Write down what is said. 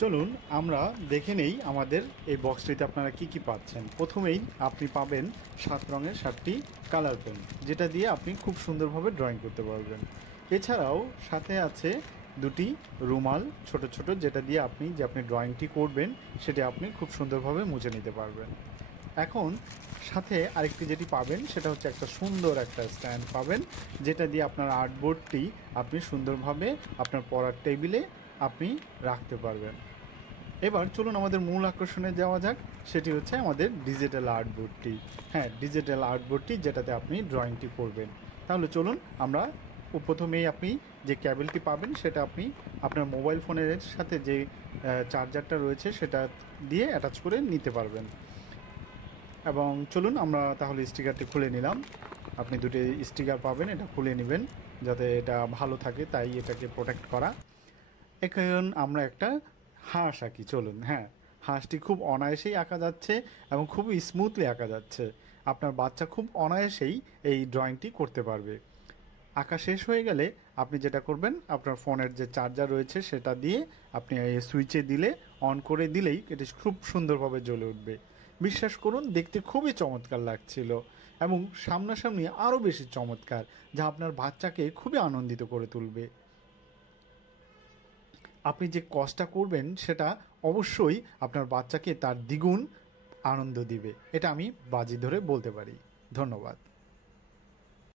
চলুন আমরা দেখে নেই আমাদের এই বক্সটিতে আপনারা কি কি পাচ্ছেন। প্রথমেই আপনি পাবেন 7 রঙের 7টি কালার পেন, যেটা দিয়ে আপনি খুব সুন্দরভাবে ড্রয়িং করতে পারবেন। এছাড়াও সাথে আছে 2টি রুমাল ছোট ছোট, যেটা দিয়ে আপনি ড্রয়িংটি করবেন সেটি আপনি খুব সুন্দরভাবে মুছে নিতে পারবেন। এখন সাথে আরেকটি যেটি পাবেন সেটা হচ্ছে একটা সুন্দর একটা স্ট্যান্ড পাবেন, যেটা দিয়ে আপনার আর্টবোর্ডটি আপনি সুন্দরভাবে আপনার পড়ার টেবিলে আপনি রাখতে পারবেন। এবার চলুন আমাদের মূল আকর্ষণে যাওয়া যাক, সেটি হচ্ছে আমাদের ডিজিটাল আর্টবোর্ডটি। হ্যাঁ, ডিজিটাল আর্টবোর্ডটি যেটাতে আপনি ড্রয়িংটি করবেন। তাহলে চলুন আমরা প্রথমেই আপনি যে ক্যাবেলটি পাবেন সেটা আপনি আপনার মোবাইল ফোনের সাথে যে চার্জারটা রয়েছে সেটা দিয়ে অ্যাটাচ করে নিতে পারবেন। এবং চলুন আমরা তাহলে স্টিকারটি খুলে নিলাম। আপনি দুটি স্টিকার পাবেন, এটা খুলে নেবেন যাতে এটা ভালো থাকে, তাই এটাকে প্রোটেক্ট করা। এখন আমরা একটা হাঁস আঁকি, চলুন। হ্যাঁ, হাঁসটি খুব অনায়াসেই আঁকা যাচ্ছে এবং খুব স্মুথলি আঁকা যাচ্ছে। আপনার বাচ্চা খুব অনায়াসেই এই ড্রয়িংটি করতে পারবে। আঁকা শেষ হয়ে গেলে আপনি যেটা করবেন, আপনার ফোনের যে চার্জার রয়েছে সেটা দিয়ে আপনি এই সুইচে দিলে, অন করে দিলেই এটি খুব সুন্দরভাবে জ্বলে উঠবে। বিশ্বাস করুন, দেখতে খুবই চমৎকার লাগছিল এবং সামনাসামনি আরও বেশি চমৎকার, যা আপনার বাচ্চাকে খুবই আনন্দিত করে তুলবে। আপনি যে কাজটা করবেন সেটা অবশ্যই আপনার বাচ্চাকে তার দ্বিগুণ আনন্দ দিবে, এটা আমি বাজি ধরে বলতে পারি। ধন্যবাদ।